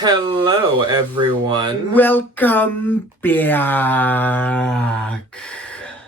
Hello, everyone. Welcome back.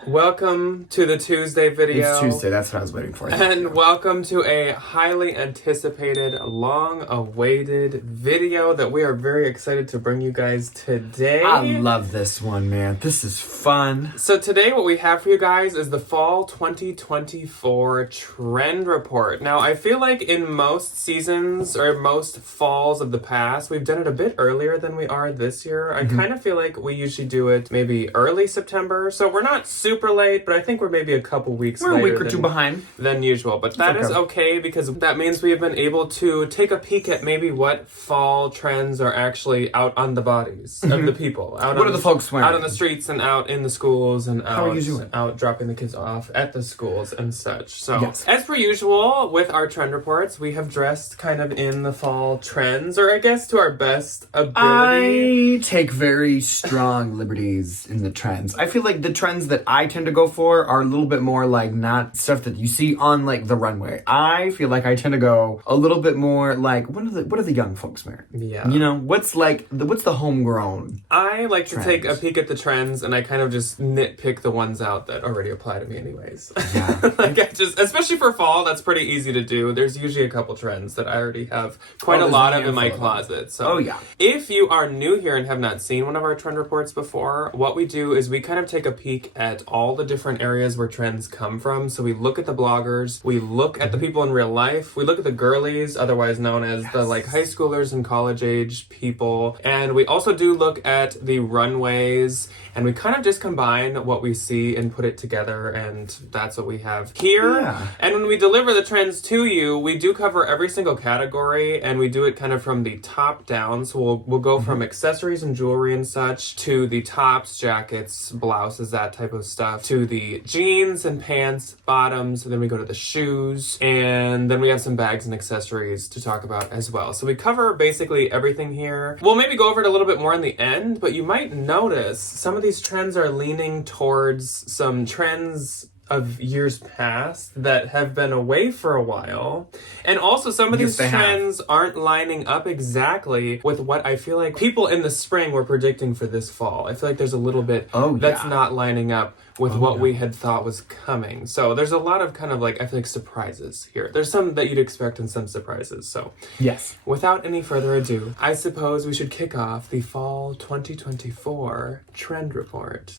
Welcome to the Tuesday video. It's Tuesday, that's what I was waiting for. And welcome to a highly anticipated, long-awaited video that we are very excited to bring you guys today. I love this one, man. This is fun. So today what we have for you guys is the Fall 2024 Trend Report. Now, I feel like in most seasons or most falls of the past, we've done it a bit earlier than we are this year. I kind of feel like we usually do it maybe early September, so we're not super late, but I think we're maybe a couple weeks later. We're a week or two behind than usual, but that is okay because that means we have been able to take a peek at maybe what fall trends are actually out on the bodies of the people. What are the folks wearing? Out on the streets and out in the schools and How are you doing? Out dropping the kids off at the schools and such. So, yes. As per usual with our trend reports, we have dressed kind of in the fall trends, or I guess to our best ability. I take very strong liberties in the trends. I feel like the trends that I tend to go for are a little bit more like not stuff that you see on like the runway. I feel like I tend to go a little bit more like what are the young folks wearing? Yeah. You know, what's the homegrown? I like to trends? take a peek at the trends and I kind of just nitpick the ones out that already apply to me anyways. Yeah. Like I just, especially for fall, that's pretty easy to do. There's usually a couple trends that I already have quite a lot of in my closet. So if you are new here and have not seen one of our trend reports before, what we do is we kind of take a peek at all the different areas where trends come from. So we look at the bloggers, we look at the people in real life, we look at the girlies, otherwise known as the like high schoolers and college age people, and we also do look at the runways, and we kind of just combine what we see and put it together, and that's what we have here. Yeah. And when we deliver the trends to you, we do cover every single category, and we do it kind of from the top down. So we'll go from accessories and jewelry and such to the tops, jackets, blouses, that type of stuff, to the jeans and pants, bottoms, and then we go to the shoes, and then we have some bags and accessories to talk about as well. So we cover basically everything here. We'll maybe go over it a little bit more in the end, but you might notice some of these trends are leaning towards some trends of years past that have been away for a while. And also some of these trends aren't lining up exactly with what I feel like people in the spring were predicting for this fall. I feel like there's a little bit that's not lining up with what we had thought was coming. So there's a lot of kind of like, I feel like surprises here. There's some that you'd expect and some surprises. So yes, without any further ado, I suppose we should kick off the Fall 2024 Trend Report.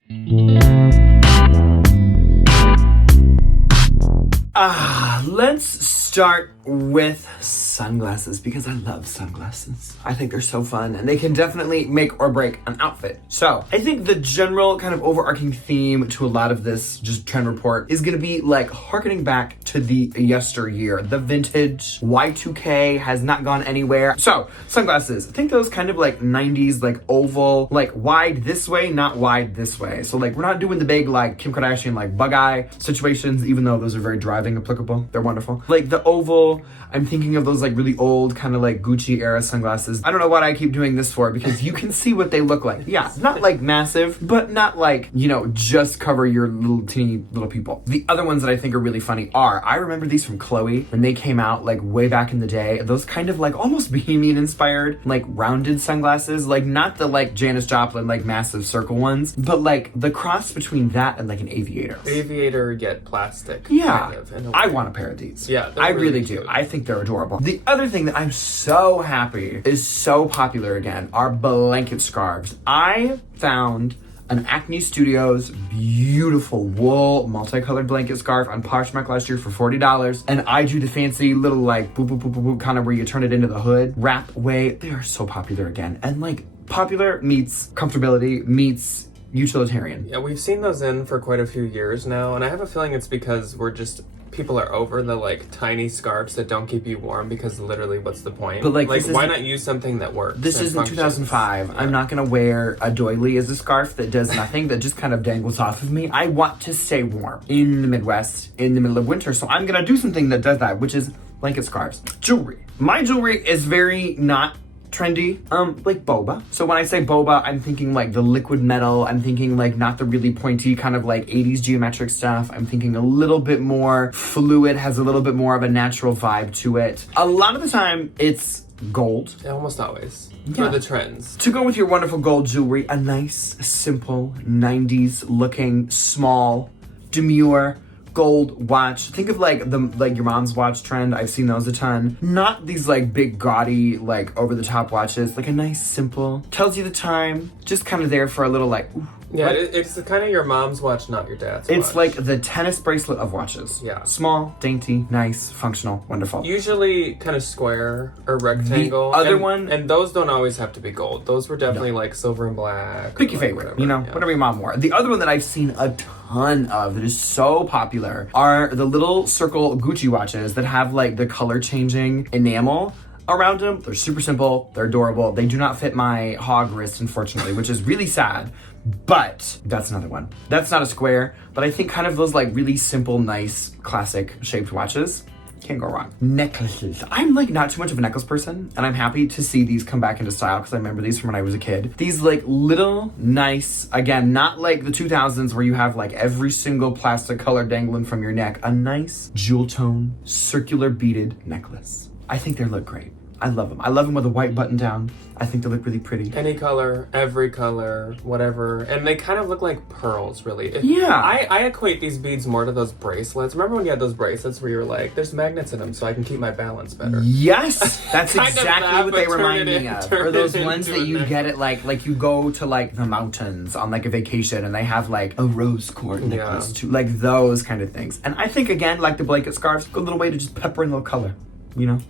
Let's start with sunglasses because I love sunglasses. I think they're so fun and they can definitely make or break an outfit. So I think the general kind of overarching theme to a lot of this just trend report is gonna be like harkening back to the yesteryear. The vintage Y2K has not gone anywhere. So sunglasses, I think those kind of like 90s, like oval, like wide this way, not wide this way. So like we're not doing the big like Kim Kardashian like bug eye situations, even though those are very driving applicable. They're wonderful. Like the oval, I'm thinking of those like really old kind of like Gucci era sunglasses. I don't know what I keep doing this for because you can see what they look like. Yeah, not like massive, but not like, you know, just cover your little teeny little people. The other ones that I think are really funny are, I remember these from Chloe when they came out like way back in the day. Those kind of like almost bohemian inspired, like rounded sunglasses, like not the like Janis Joplin, like massive circle ones, but like the cross between that and like an aviator. Aviator yet plastic. Yeah, kind of, I want a pair of these. Yeah, I really do. I think they're adorable. The other thing that I'm so happy is so popular again are blanket scarves. I found an Acne Studios beautiful wool multicolored blanket scarf on Poshmark last year for $40, and I do the fancy little like boop boop boop boop boop kind of where you turn it into the hood wrap way. They are so popular again, and like popular meets comfortability meets utilitarian. Yeah, we've seen those in for quite a few years now, and I have a feeling it's because people are over the like tiny scarves that don't keep you warm because literally what's the point? But like why not use something that works? This isn't 2005. Yeah. I'm not gonna wear a doily as a scarf that does nothing, that just kind of dangles off of me. I want to stay warm in the Midwest in the middle of winter, so I'm gonna do something that does that, which is blanket scarves. Jewelry. My jewelry is very not trendy, like boba. So when I say boba, I'm thinking like the liquid metal. I'm thinking like not the really pointy kind of like 80s geometric stuff. I'm thinking a little bit more fluid, has a little bit more of a natural vibe to it. A lot of the time, it's gold. Almost always. Yeah. For the trends. To go with your wonderful gold jewelry, a nice, simple, 90s looking, small, demure gold watch. Think of like your mom's watch trend. I've seen those a ton. Not these like big gaudy, like over the top watches. Like a nice, simple, tells you the time. Just kind of there for a little like, ooh. Yeah, it's kind of your mom's watch, not your dad's watch. It's like the tennis bracelet of watches. Yeah. Small, dainty, nice, functional, wonderful. Usually kind of square or rectangle. The other and, one... And those don't always have to be gold. Those were definitely like silver and black. Pick your like favorite, whatever. whatever your mom wore. The other one that I've seen a ton of that is so popular are the little circle Gucci watches that have like the color changing enamel around them. They're super simple, they're adorable. They do not fit my hog wrist, unfortunately, which is really sad. But that's another one. That's not a square, but I think kind of those like really simple, nice, classic shaped watches. Can't go wrong. Necklaces. I'm like not too much of a necklace person, and I'm happy to see these come back into style because I remember these from when I was a kid. These like little nice, again, not like the 2000s where you have like every single plastic color dangling from your neck. A nice jewel tone, circular beaded necklace. I think they look great. I love them. I love them with a white button down. I think they look really pretty. Any color, every color, whatever. And they kind of look like pearls, really. Yeah. I equate these beads more to those bracelets. Remember when you had those bracelets where you were like, there's magnets in them so I can keep my balance better? Yes! That's Kind of exactly that, what they but remind turn it me in- of. turn Or those it ones into that a you necklace. get at like you go to like the mountains on like a vacation and they have like a rose cord necklace too. Like those kind of things. And I think again, like the blanket scarves, go a little way to just pepper in a little color.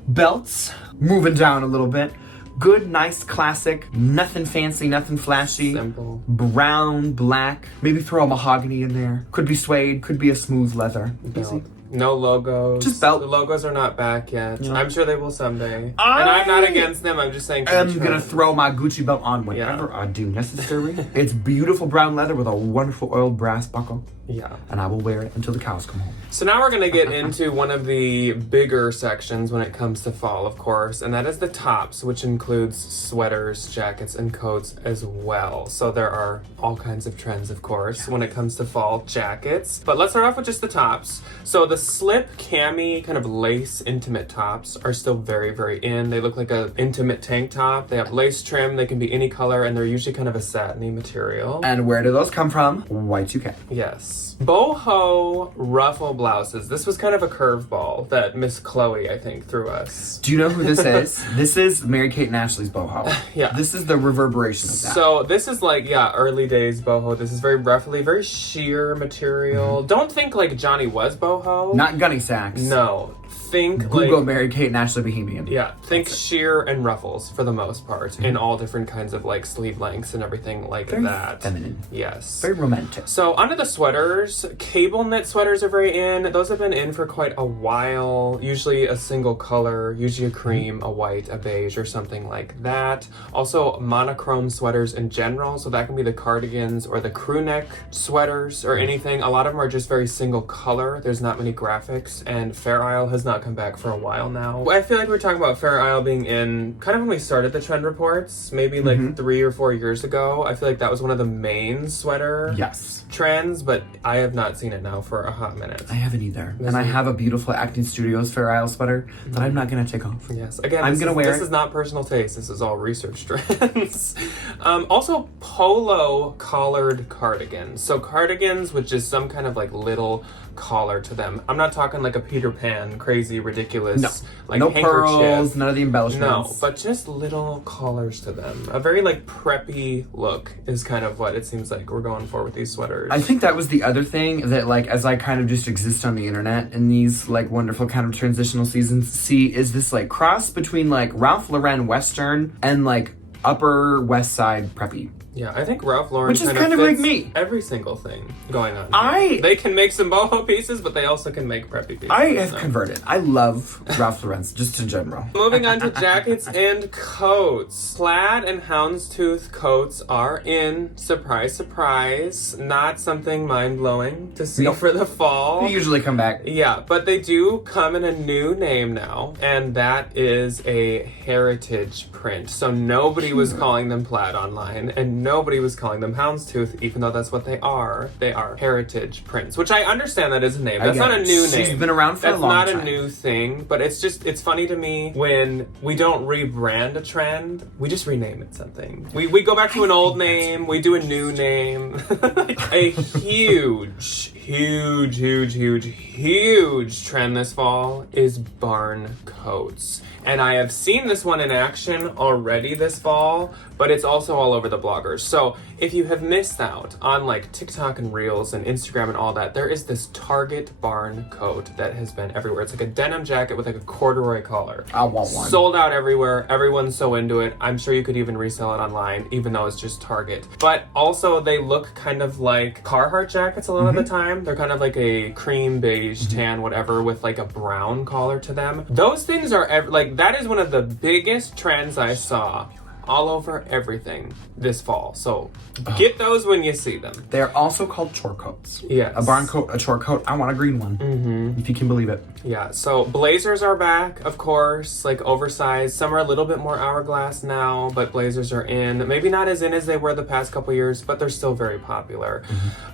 Belts, moving down a little bit. Good, nice, classic, nothing fancy, nothing flashy. Simple. Brown, black, maybe throw a mahogany in there. Could be suede, could be a smooth leather. Easy. No logos. Just belt. The logos are not back yet. Yeah. I'm sure they will someday. And I'm not against them. I'm just saying. I'm gonna throw my Gucci belt on whenever I do necessary. It's beautiful brown leather with a wonderful oiled brass buckle. Yeah. And I will wear it until the cows come home. So now we're going to get into one of the bigger sections when it comes to fall, of course, and that is the tops, which includes sweaters, jackets, and coats as well. So there are all kinds of trends, of course, when it comes to fall jackets. But let's start off with just the tops. So the slip cami kind of lace intimate tops are still very, very in. They look like an intimate tank top. They have lace trim. They can be any color, and they're usually kind of a satiny material. And where do those come from? Y2K. Yes. Boho ruffle blouses. This was kind of a curveball that Miss Chloe, I think, threw us. Do you know who this is? This is Mary-Kate and Ashley's boho. Yeah. This is the reverberation of that. So this is like, early days boho. This is very ruffly, very sheer material. Don't think like Johnny was boho. Not gunny sacks. No. Think Google like... Mary-Kate and Ashley Bohemian. Yeah, think sheer and ruffles for the most part, in all different kinds of like sleeve lengths and everything like Very that. feminine. Yes. Very romantic. So onto the sweaters. Cable knit sweaters are very in. Those have been in for quite a while. Usually a single color, usually a cream, a white, a beige, or something like that. Also monochrome sweaters in general. So that can be the cardigans or the crew neck sweaters or anything. A lot of them are just very single color. There's not many graphics, and Fair Isle has not come back for a while now. I feel like we were talking about Fair Isle being in kind of when we started the trend reports, maybe like 3 or 4 years ago. I feel like that was one of the main sweater trends, but I have not seen it now for a hot minute. I haven't either. And I have a beautiful Acting Studios Fair Isle sweater that I'm not gonna take off. Yes. Again, I'm gonna wear this is not personal taste. This is all research trends. Also, polo collared cardigans. So cardigans with just some kind of like little collar to them. I'm not talking like a Peter Pan, crazy, ridiculous, like no handkerchief. pearls, none of the embellishments. No, but just little collars to them. A very like preppy look is kind of what it seems like we're going for with these sweaters. I think that was the other thing that, like, as I kind of just exist on the internet in these like wonderful kind of transitional seasons, see is this like cross between like Ralph Lauren Western and like Upper West Side preppy. Yeah, I think Ralph Lauren Which is kind of like fits me. Every single thing going on here. They can make some boho pieces, but they also can make preppy pieces. I have converted. I love Ralph Lauren's, just in general. Moving on to jackets and coats. Plaid and houndstooth coats are in. Surprise, surprise. Not something mind-blowing to see for the fall. They usually come back. Yeah, but they do come in a new name now, and that is a heritage print. So nobody was calling them plaid online, and nobody was calling them houndstooth, even though that's what they are. They are heritage prints, which I understand that is a name. That's not a new name. She's been around for a long time. That's not a new thing, but it's funny to me when we don't rebrand a trend, we just rename it something. We go back to an old name, we do a new name. A huge trend this fall is barn coats. And I have seen this one in action already this fall, but it's also all over the bloggers. So if you have missed out on like TikTok and Reels and Instagram and all that, there is this Target barn coat that has been everywhere. It's like a denim jacket with like a corduroy collar. I want one. Sold out everywhere. Everyone's so into it. I'm sure you could even resell it online, even though it's just Target. But also they look kind of like Carhartt jackets a lot of the time. They're kind of like a cream, beige, tan, whatever, with like a brown collar to them. Those things are that is one of the biggest trends I saw all over everything this fall. So get those when you see them. They're also called chore coats. Yes. A barn coat, a chore coat. I want a green one, if you can believe it. Yeah, so blazers are back, of course, like oversized. Some are a little bit more hourglass now, but blazers are in. Maybe not as in as they were the past couple years, but they're still very popular.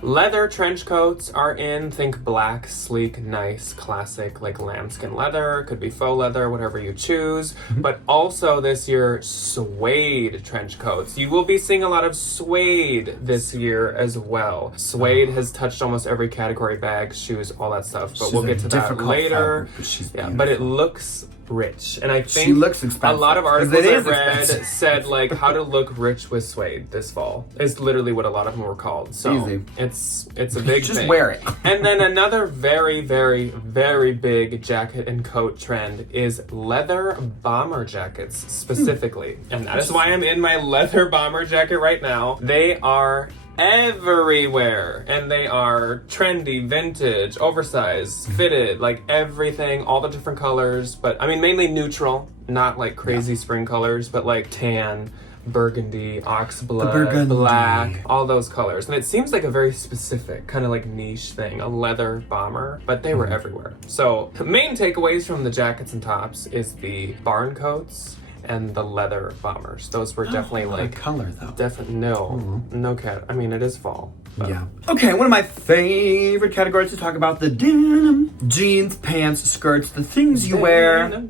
Leather trench coats are in. Think black, sleek, nice, classic, like lambskin leather. Could be faux leather, whatever you choose. But also this year, suede trench coats. You will be seeing a lot of suede this year as well. Suede has touched almost every category: bags, shoes, all that stuff. But we'll get to that later. But it looks rich, and I think she looks expensive. A lot of articles I read said like how to look rich with suede this fall. Is literally what a lot of them were called. So easy. It's a big just thing. wear it. And then another very big jacket and coat trend is leather bomber jackets specifically, and that is why I'm in my leather bomber jacket right now. They are everywhere, and they are trendy, vintage, oversized, fitted, like everything, all the different colors, but I mean mainly neutral, not like crazy spring colors, but like tan, burgundy, oxblood, black, all those colors. And it seems like a very specific kind of like niche thing, a leather bomber, but they were everywhere. So the main takeaways from the jackets and tops is the barn coats and the leather bombers. Those were definitely like color though. Definitely no cat. I mean, it is fall. But. Yeah. Okay, one of my favorite categories to talk about: the denim, jeans, pants, skirts, the things you wear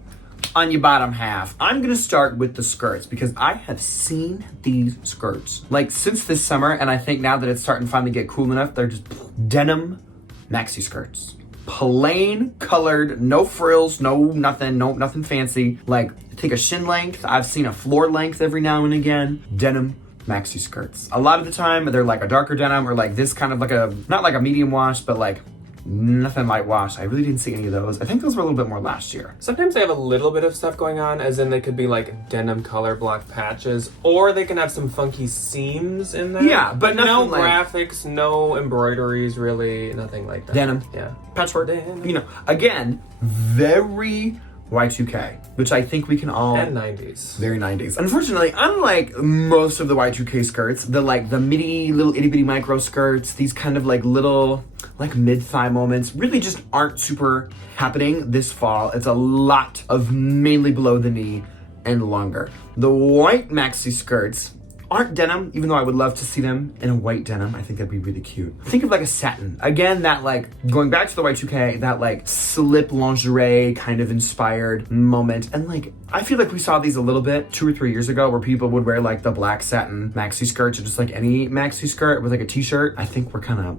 on your bottom half. I'm gonna start with the skirts because I have seen these skirts like since this summer, and I think now that it's starting to finally get cool enough, they're just denim maxi skirts. Plain colored, no frills, no nothing fancy. Like, take a shin length. I've seen a floor length every now and again. Denim maxi skirts. A lot of the time, they're like a darker denim or like this kind of like not like a medium wash, but like nothing light wash. I really didn't see any of those. I think those were a little bit more last year. Sometimes they have a little bit of stuff going on, as in they could be like denim color block patches, or they can have some funky seams in there. Yeah, but no like graphics, no embroideries, really, nothing like that. Denim. Yeah. Patchwork. Denim. You know, again, very Y2K, which I think we can all... And 90s. Very 90s. Unfortunately, unlike most of the Y2K skirts, the midi, little itty bitty micro skirts, these kind of like little, like mid-thigh moments really just aren't super happening this fall. It's a lot of mainly below the knee and longer. The white maxi skirts aren't denim, even though I would love to see them in a white denim. I think that'd be really cute. Think of like a satin. Again, that like, going back to the Y2K, that like slip lingerie kind of inspired moment. And like, I feel like we saw these a little bit 2 or 3 years ago where people would wear like the black satin maxi skirts or just like any maxi skirt with like a t-shirt. I think we're kind of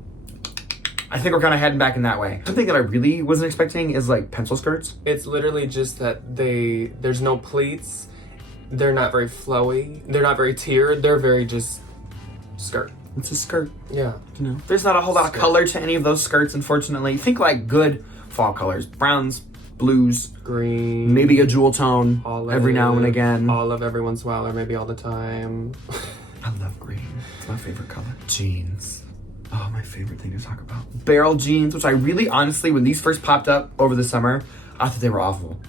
heading back in that way. Something that I really wasn't expecting is like pencil skirts. It's literally just that there's no pleats. They're not very flowy. They're not very tiered. They're very just skirt. It's a skirt. Yeah. You know, there's not a whole lot of color to any of those skirts, unfortunately. Think like good fall colors. Browns, blues, green, maybe a jewel tone olive, every now and again. Olive every once in a while, or maybe all the time. I love green. It's my favorite color. Jeans. Oh, my favorite thing to talk about. Barrel jeans, which I really honestly, when these first popped up over the summer, I thought they were awful.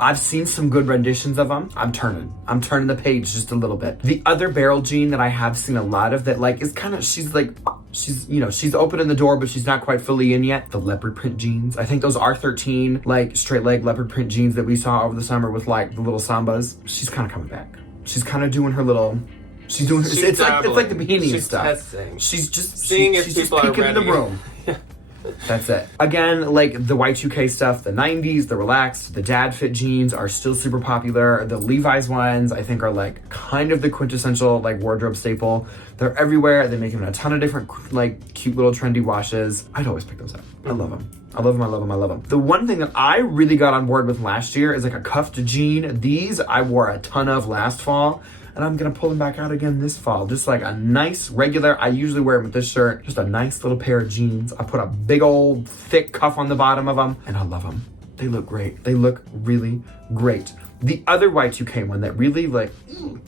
I've seen some good renditions of them. I'm turning the page just a little bit. The other barrel jean that I have seen a lot of that like is kind of, she's opening the door, but she's not quite fully in yet. The leopard print jeans. I think those R13 like straight leg leopard print jeans that we saw over the summer with like the little sambas. She's kind of coming back. She's kind of doing her little She's doing her, it's like the bikini She's stuff. testing. She's just seeing if she's people just are peeking in the ready. room. That's it. Again, like the Y2K stuff, the 90s, the relaxed, the dad fit jeans are still super popular. The Levi's ones, I think, are like kind of the quintessential like wardrobe staple. They're everywhere. They make them in a ton of different like cute little trendy washes. I'd always pick those up. I love them. I love them, I love them, I love them. The one thing that I really got on board with last year is like a cuffed jean. These I wore a ton of last fall. And I'm gonna pull them back out again this fall. Just like a nice regular, I usually wear them with this shirt. Just a nice little pair of jeans. I put a big old thick cuff on the bottom of them and I love them. They look great. They look really great. The other Y2K one that really like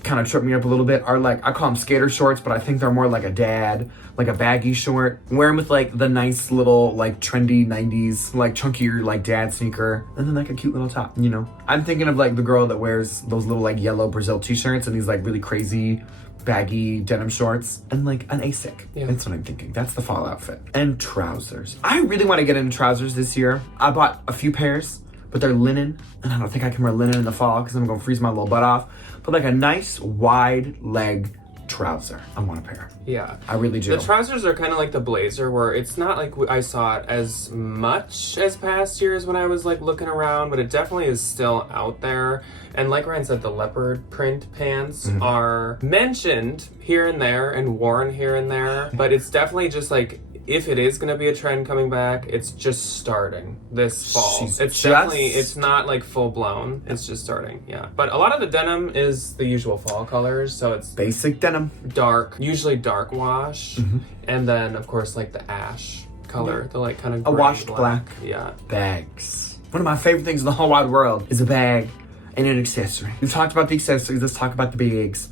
kind of tripped me up a little bit are like, I call them skater shorts, but I think they're more like a dad, like a baggy short. Wear them with like the nice little like trendy 90s, like chunkier like dad sneaker. And then like a cute little top, you know? I'm thinking of like the girl that wears those little like yellow Brazil t-shirts and these like really crazy baggy denim shorts and like an ASIC. Yeah. That's what I'm thinking. That's the fall outfit. And trousers. I really want to get into trousers this year. I bought a few pairs, but they're linen, and I don't think I can wear linen in the fall because I'm gonna freeze my little butt off. But like a nice wide leg trouser, I want a pair. Yeah. I really do. The trousers are kind of like the blazer, where it's not like I saw it as much as past years when I was like looking around, but it definitely is still out there. And like Ryan said, the leopard print pants are mentioned here and there and worn here and there, but it's definitely just like, if it is going to be a trend coming back, it's just starting this fall. It's not like full blown. It's just starting, yeah. But a lot of the denim is the usual fall colors, so it's basic denim. dark, usually dark wash, and then of course like the ash color, the like kind of A gray washed black. Yeah. Bags. One of my favorite things in the whole wide world is a bag and an accessory. We've talked about the accessories, let's talk about the bags.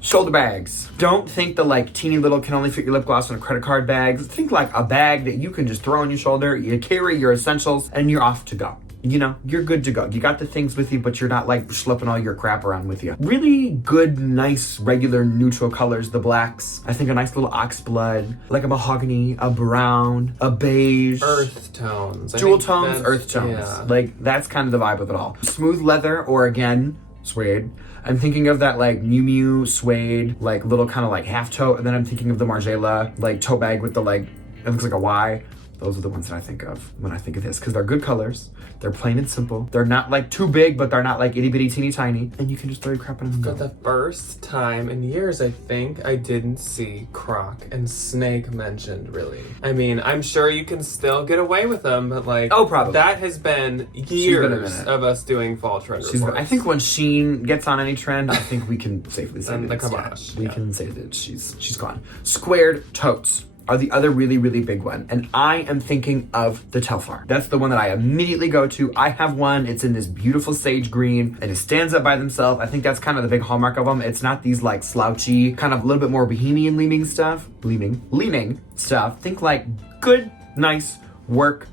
Shoulder bags. Don't think the like teeny little can only fit your lip gloss on a credit card bags. Think like a bag that you can just throw on your shoulder, you carry your essentials, and you're off to go. You know, you're good to go. You got the things with you, but you're not like schlepping all your crap around with you. Really good, nice, regular neutral colors, the blacks. I think a nice little ox blood, like a mahogany, a brown, a beige. Earth tones. Jewel tones, earth tones. Yeah. Like, that's kind of the vibe of it all. Smooth leather, or again, suede. I'm thinking of that like Miu Miu suede, like little kind of like half tote, and then I'm thinking of the Margiela like tote bag with the like, it looks like a Y. Those are the ones that I think of when I think of this, because they're good colors, they're plain and simple, they're not like too big, but they're not like itty bitty teeny tiny, and you can just throw your crap in them. For the first time in years, I think I didn't see croc and snake mentioned, really. I mean, I'm sure you can still get away with them, but like, Oh, probably. that has been been a years minute. of us doing fall trend reports. I think when Sheen gets on any trend, I think we can safely say And that the it's- kibosh, we yeah. can say that she's gone. Squared totes are the other really, really big one. And I am thinking of the Telfar. That's the one that I immediately go to. I have one. It's in this beautiful sage green and it stands up by themselves. I think that's kind of the big hallmark of them. It's not these like slouchy, kind of a little bit more bohemian leaning stuff. Leaning stuff. Think like good, nice work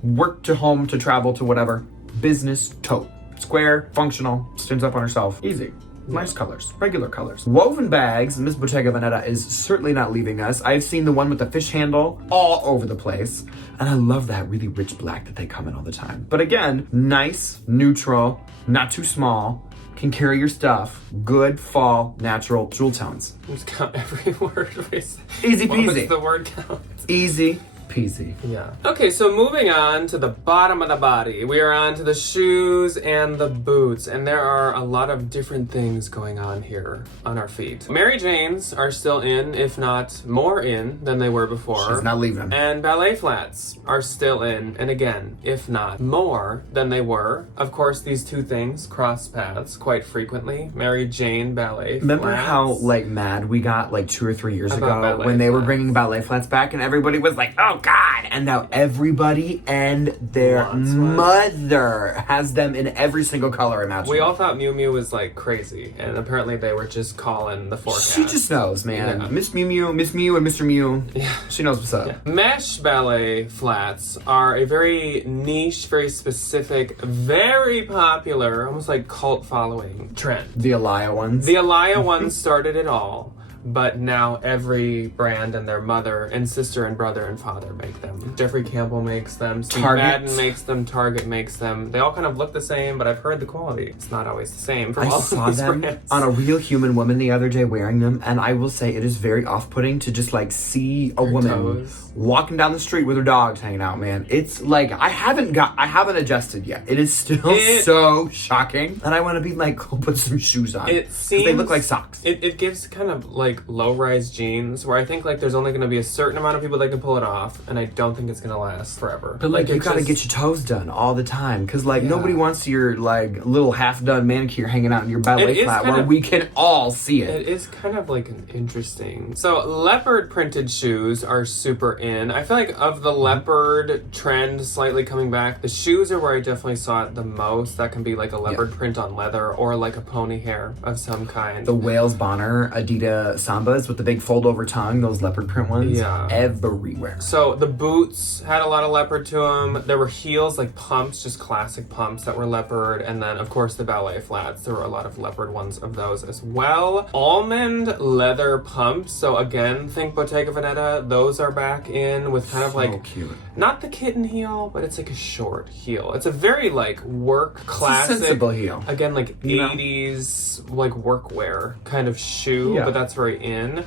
to home, to travel, to whatever. Business tote. Square, functional, stands up on herself. Easy. Nice colors, regular colors. Woven bags, Miss Bottega Veneta is certainly not leaving us. I've seen the one with the fish handle all over the place. And I love that really rich black that they come in all the time. But again, nice, neutral, not too small, can carry your stuff. Good fall, natural jewel tones. Just count every word. Easy What was peasy. the word count? Easy peasy. Yeah. Okay, so moving on to the bottom of the body. We are on to the shoes and the boots, and there are a lot of different things going on here on our feet. Mary Janes are still in, if not more in, than they were before. She's not leaving. And ballet flats are still in, and again, if not more than they were. Of course, these two things cross paths quite frequently. Mary Jane ballet Remember flats. how like mad we got like 2 or 3 years About ago ballet when they were flats. bringing ballet flats back and everybody was like, oh God! And now everybody and their Wants one. mother has them in every single color imaginable. We all thought Miu Miu was like crazy, and apparently they were just calling the forecast. She just knows, man. Yeah. Miss Mew, and Mr. Mew. Yeah. She knows what's up. Yeah. Mesh ballet flats are a very niche, very specific, very popular, almost like cult following trend. The Alaya ones. The Alaya one started it all, but now every brand and their mother and sister and brother and father make them. Jeffrey Campbell makes them, Steve Madden makes them, Target makes them. They all kind of look the same, but I've heard the quality. It's not always the same from I all saw these them brands. on a Real Human Woman the other day wearing them, and I will say it is very off-putting to just like see a woman walking down the street with her dogs hanging out, man. It's like I haven't adjusted yet. It is still so shocking, and I want to be like, go put some shoes on. It seems they look like socks. It gives kind of like low-rise jeans where I think like there's only going to be a certain amount of people that can pull it off, and I don't think it's going to last forever. But like you gotta get your toes done all the time, because like nobody wants your like little half-done manicure hanging out in your ballet flat where we can all see it. It is kind of like an interesting. So leopard printed shoes are super in. I feel like of the leopard trend slightly coming back, the shoes are where I definitely saw it the most. That can be like a leopard print on leather or like a pony hair of some kind. The Wales Bonner Adidas Sambas with the big fold-over tongue, those leopard print ones, everywhere. So the boots had a lot of leopard to them. There were heels, like pumps, just classic pumps that were leopard. And then, of course, the ballet flats. There were a lot of leopard ones of those as well. Almond leather pumps. So again, think Bottega Veneta. Those are back in with kind of like, cute. Not the kitten heel, but it's like a short heel. It's a very like work classic. It's a sensible heel. Again, like 80s like workwear kind of shoe, but that's very in.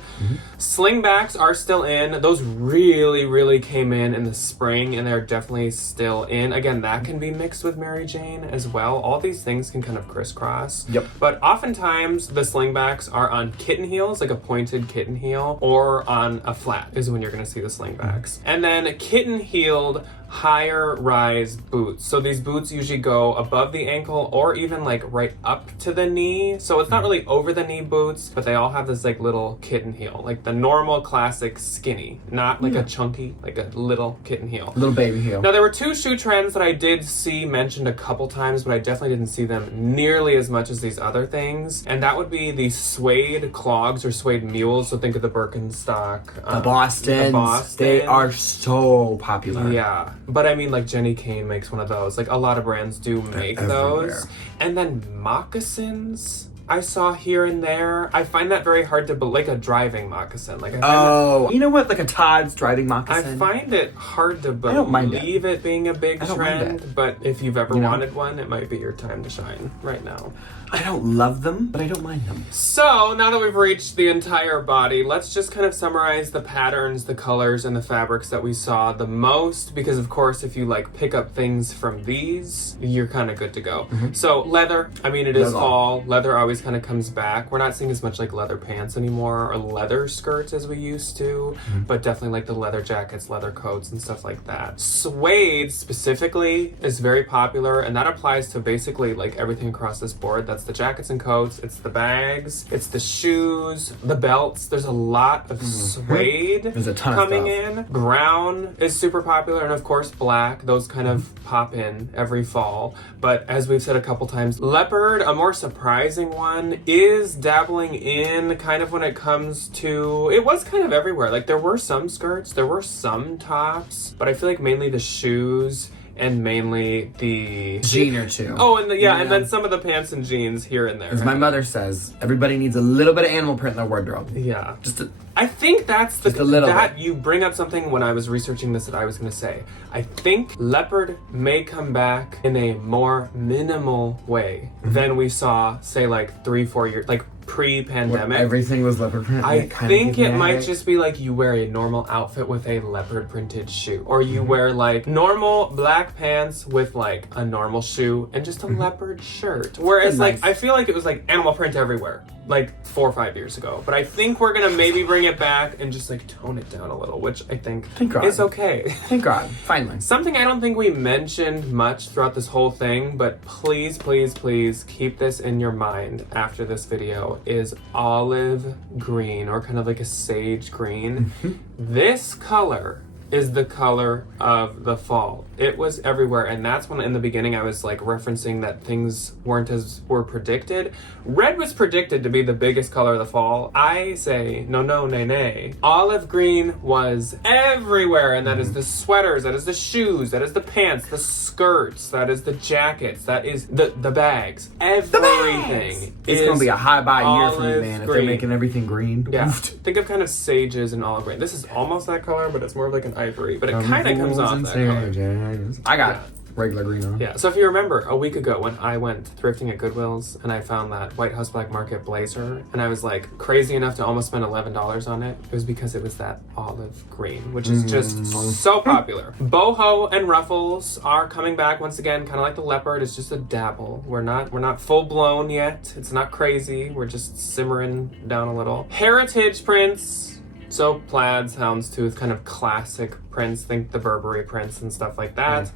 Slingbacks are still in. Those really came in the spring, and they're definitely still in. Again, that can be mixed with Mary Jane as well. All these things can kind of crisscross. But oftentimes the slingbacks are on kitten heels, like a pointed kitten heel, or on a flat is when you're going to see the slingbacks. And then kitten heeled higher rise boots. So these boots usually go above the ankle or even like right up to the knee. So it's not really over the knee boots, but they all have this like little kitten heel, like the normal classic skinny, not like a chunky, like a little kitten heel. Little baby heel. Now there were two shoe trends that I did see mentioned a couple times, but I definitely didn't see them nearly as much as these other things. And that would be the suede clogs or suede mules. So think of the Birkenstock. The Bostons. They are so popular. Yeah. But I mean, like Jenny Kane makes one of those. Like a lot of brands do make those. And then moccasins I saw here and there. I find that very hard to believe, like a driving moccasin. Like you know what? Like a Todd's driving moccasin. I find it hard to believe it being a big trend. But if you've ever wanted one, it might be your time to shine right now. I don't love them, but I don't mind them. So, now that we've reached the entire body, let's just kind of summarize the patterns, the colors, and the fabrics that we saw the most. Because, of course, if you, like, pick up things from these, you're kind of good to go. So, leather. I mean, it is fall. Leather always kind of comes back. We're not seeing as much, like, leather pants anymore or leather skirts as we used to. But definitely, like, the leather jackets, leather coats, and stuff like that. Suede, specifically, is very popular. And that applies to basically, like, everything across this board. That's the jackets and coats, it's the bags, it's the shoes, the belts. There's a lot of suede There's a ton coming of in. Brown is super popular, and of course black. Those kind of pop in every fall. But as we've said a couple times, leopard, a more surprising one, is dabbling in kind of when it comes to, it was kind of everywhere. Like there were some skirts, there were some tops, but I feel like mainly the shoes and mainly the jean or two. Oh, and and then some of the pants and jeans here and there. As my mother says, everybody needs a little bit of animal print in their wardrobe. Yeah. Just a, I think that's the just a little that bit. You bring up something when I was researching this that I was going to say. I think leopard may come back in a more minimal way than we saw, say, like 3-4 years, like pre-pandemic. When everything was leopard print. I think it might just be like you wear a normal outfit with a leopard printed shoe, or you wear like normal black pants with like a normal shoe and just a leopard shirt. Whereas like I feel like it was like animal print everywhere like 4 or 5 years ago. But I think we're gonna maybe bring it back and just like tone it down a little, which I think is okay. Thank God, finally. Something I don't think we mentioned much throughout this whole thing, but please, please, please keep this in your mind after this video, is olive green, or kind of like a sage green. This color is the color of the fall. It was everywhere, and that's when in the beginning I was like referencing that things weren't as were predicted. Red was predicted to be the biggest color of the fall. I say no, nay, nay. Olive green was everywhere, and that is the sweaters, that is the shoes, that is the pants, the skirts, that is the jackets, that is the bags. Everything. It's gonna be a high buy year for you, olive man. If green. they're making everything green. Yeah, think of kind of sages and olive green. This is almost that color, but it's more of like an ivory. But it kind of comes off that color. I got regular green on. Yeah, so if you remember, a week ago when I went thrifting at Goodwill's and I found that White House Black Market blazer, and I was like crazy enough to almost spend $11 on it, it was because it was that olive green, which is just so popular. Boho and ruffles are coming back once again, kind of like the leopard. It's just a dabble. We're not full blown yet. It's not crazy. We're just simmering down a little. Heritage prints. So plaids, houndstooth, kind of classic prints. Think the Burberry prints and stuff like that.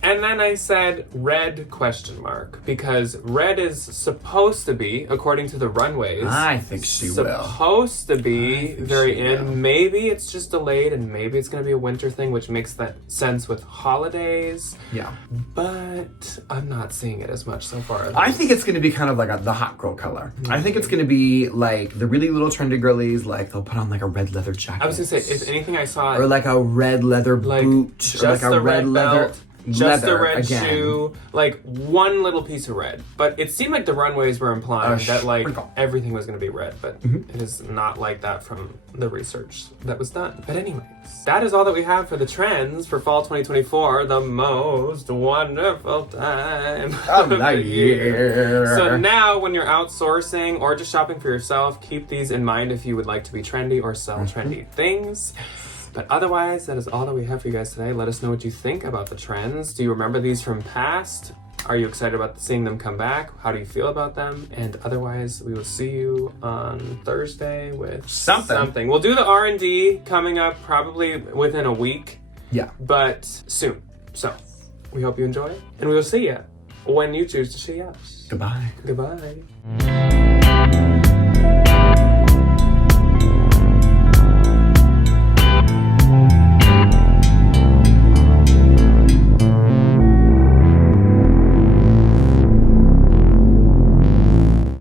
And then I said red question mark, because red is supposed to be, according to the runways, I think she will. Supposed to be very in. Maybe it's just delayed, and maybe it's going to be a winter thing, which makes that sense with holidays. Yeah. But I'm not seeing it as much so far. I think it's going to be kind of like the hot girl color. I think it's going to be like the really little trendy girlies, like they'll put on like a red leather jacket. I was going to say, if anything I saw... Or like a red leather boot. Or like a red leather... Belt. Just a red again. shoe, like one little piece of red. But it seemed like the runways were implying that like everything was going to be red, but it is not like that from the research that was done. But anyways, that is all that we have for the trends for fall 2024, the most wonderful time of the year. So now when you're outsourcing or just shopping for yourself, keep these in mind if you would like to be trendy or sell trendy things. But otherwise, that is all that we have for you guys today. Let us know what you think about the trends. Do you remember these from past? Are you excited about seeing them come back? How do you feel about them? And otherwise, we will see you on Thursday with something. We'll do the R&D coming up probably within a week. Yeah. But soon. So, we hope you enjoy. And we will see you when you choose to see us. Goodbye. Goodbye.